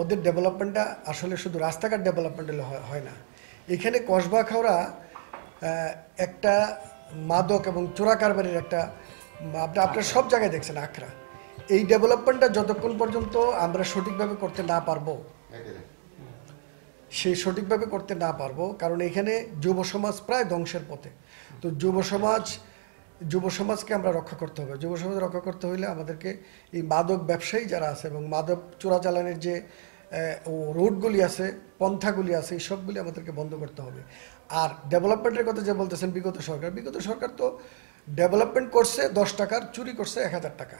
ওদের ডেভেলপমেন্টটা আসলে শুধু রাস্তাঘাট ডেভেলপমেন্ট হলে হয় না। এখানে কসবা খাওড়া একটা মাদক এবং চোরা কারবারির একটা আপনার সব জায়গায় দেখছেন আখড়া। এই ডেভেলপমেন্টটা যতক্ষণ পর্যন্ত আমরা সঠিকভাবে করতে না পারবো, সেই সঠিকভাবে করতে না পারবো, কারণ এখানে যুব সমাজ প্রায় ধ্বংসের পথে। তো যুব সমাজকে আমরা রক্ষা করতে হবে। যুব সমাজ রক্ষা করতে হইলে আমাদেরকে এই মাদক ব্যবসায়ী যারা আছে এবং মাদক চোরাচালানের যে রুটগুলি আছে, পন্থাগুলি আছে, এই সবগুলি আমাদেরকে বন্ধ করতে হবে। আর ডেভেলপমেন্টের কথা যে বলতেছেন, বিগত সরকার তো ডেভেলপমেন্ট করছে 10 টাকার, চুরি করছে 1000 টাকা।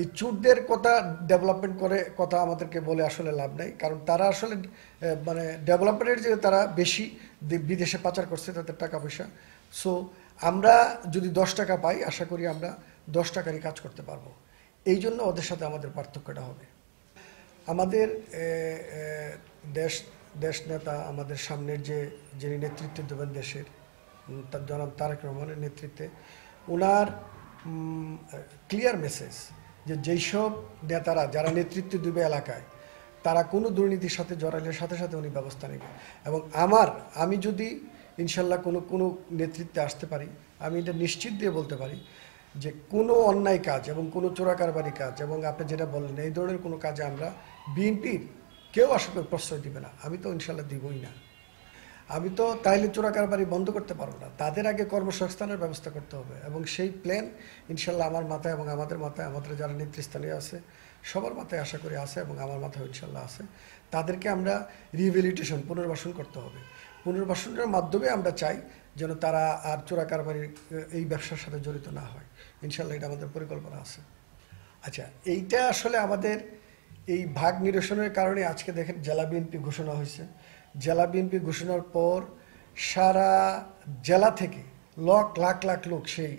এই চুরদের কথা ডেভেলপমেন্ট করে কথা আমাদেরকে বলে আসলে লাভ নাই, কারণ তারা আসলে মানে ডেভেলপমেন্টের যে তারা বেশি বিদেশে পাচার করছে তাদের টাকা পয়সা। সো আমরা যদি 10 টাকা পাই, আশা করি আমরা 10 টাকারই কাজ করতে পারবো। এই জন্য ওদের সাথে আমাদের পার্থক্যটা হবে। আমাদের দেশ নেতা, আমাদের সামনের যিনি নেতৃত্ব দেবেন দেশের, তার জনাব তারেক রহমানের নেতৃত্বে, ওনার ক্লিয়ার মেসেজ যে যেসব নেতারা যারা নেতৃত্ব দেবে এলাকায়, তারা কোনো দুর্নীতির সাথে জড়াইলে সাথে সাথে উনি ব্যবস্থা নেবেন। এবং আমি যদি ইনশাল্লাহ কোনো নেতৃত্বে আসতে পারি, আমি এটা নিশ্চিত দিয়ে বলতে পারি যে কোনো অন্যায় কাজ এবং কোনো চোরাকারবারি কাজ এবং আপনি যেটা বললেন এই ধরনের কোনো কাজে আমরা বিএনপির কেউ আসলে প্রশ্রয় দিবে না। আমি তো ইনশাল্লাহ দিবই না। আমি তো তাইলে চোরাকারবারি বন্ধ করতে পারবো না। তাদের আগে কর্মসংস্থানের ব্যবস্থা করতে হবে, এবং সেই প্ল্যান ইনশাল্লাহ আমার মাথায় এবং আমাদের মাথায়, আমাদের যারা নেতৃস্থানীয় আছে সবার মাথায় আশা করি আছে, এবং আমার মাথায় ইনশাল্লাহ আছে। তাদেরকে আমরা রিভ্যালিটেশন, পুনর্বাসন করতে হবে। পুনর্বাসনের মাধ্যমে আমরা চাই যেন তারা আর চোরাকারবারির এই ব্যবসার সাথে জড়িত না হয়। ইনশাল্লাহ এটা আমাদের পরিকল্পনা আছে। আচ্ছা, এইটা আসলে আমাদের এই ভাগ নিরসনের কারণে আজকে দেখেন জেলা বিএনপি ঘোষণা হয়েছে। জেলা বিএনপি ঘোষণার পর সারা জেলা থেকে লাখ লাখ লোক সেই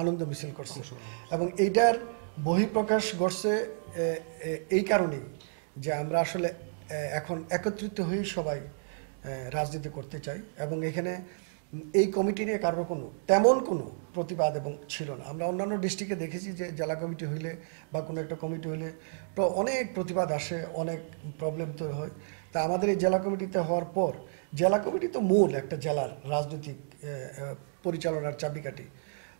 আনন্দ মিছিল করছে, এবং এইটার বহিঃপ্রকাশ ঘটছে এই কারণেই যে আমরা আসলে এখন একত্রিত হয়ে সবাই রাজনীতি করতে চাই। এবং এখানে এই কমিটি নিয়ে কারোর তেমন কোনো প্রতিবাদ এবং ছিল না। আমরা অন্যান্য ডিস্ট্রিক্টে দেখেছি যে জেলা কমিটি হইলে বা কোনো একটা কমিটি হইলে অনেক প্রতিবাদ আসে, অনেক প্রবলেম তৈরি হয়। তা আমাদের এই জেলা কমিটিতে হওয়ার পর, জেলা কমিটি তো মূল একটা জেলার রাজনৈতিক পরিচালনার চাবিকাঠি।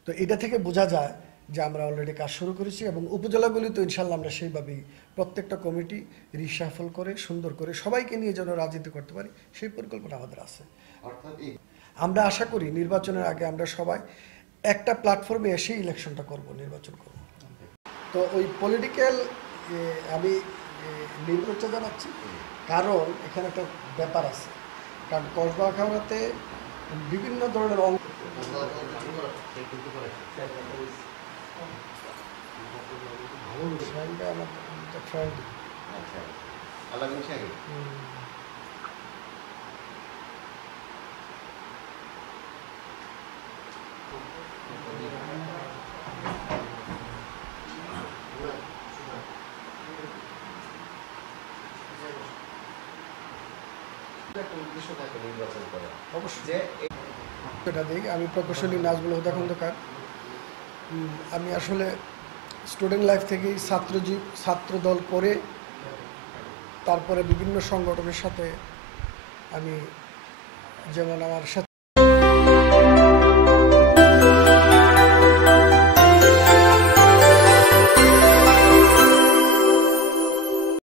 তো এটা থেকে বোঝা যায় যে আমরা অলরেডি কাজ শুরু করেছি, এবং উপজেলাগুলি তো ইনশাল্লাহ আমরা সেইভাবেই প্রত্যেকটা কমিটি রিসাফল করে সুন্দর করে সবাইকে নিয়ে যেন রাজনীতি করতে পারি, সেই পরিকল্পনা আমাদের আছে। আমরা আশা করি নির্বাচনের আগে আমরা সবাই একটা প্ল্যাটফর্মে এসে ইলেকশনটা করব, নির্বাচন করব। তো ওই পলিটিক্যাল আমি নির্বাচন জানাচ্ছি, কারণ এখানে একটা ব্যাপার আছে। কারণ কসবা খাওয়াতে বিভিন্ন ধরনের আমি প্রকৌশলী নাজমুল হুদা খন্দকার। আমি আসলে স্টুডেন্ট লাইফ থেকেই ছাত্রদল করে তারপরে বিভিন্ন সংগঠনের সাথে আমি, যেমন আমার